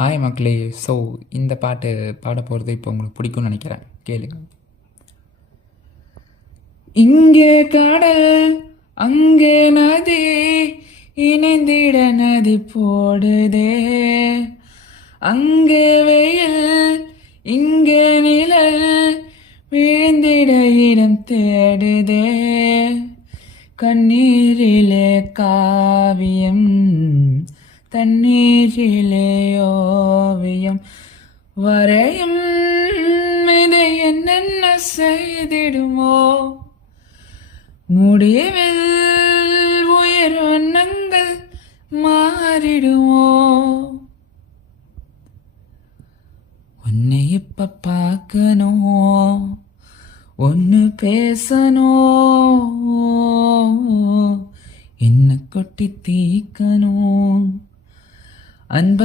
Hi மக்களே. So இந்த பாட்டு பாட போகிறது இப்போ உங்களுக்கு பிடிக்கும்னு நினைக்கிறேன். கேளுங்க. இங்கே கடல் அங்கே நதி இணைந்திட நதி போடுதே, அங்கே வெயில் இங்கே நிழல் விழுந்திட இடம் தேடுதே, கண்ணீரிலே காவியம் தண்ணீரிலே ஓவியம் வரையும் இதை என்னென்ன செய்திடுமோ, முடிவில் உயர் வண்ணங்கள் மாறிடுமோ. உன்னை இப்ப பார்க்கணும், ஒன்று பேசணும், என்ன கொட்டி தீக்கணும், அன்ப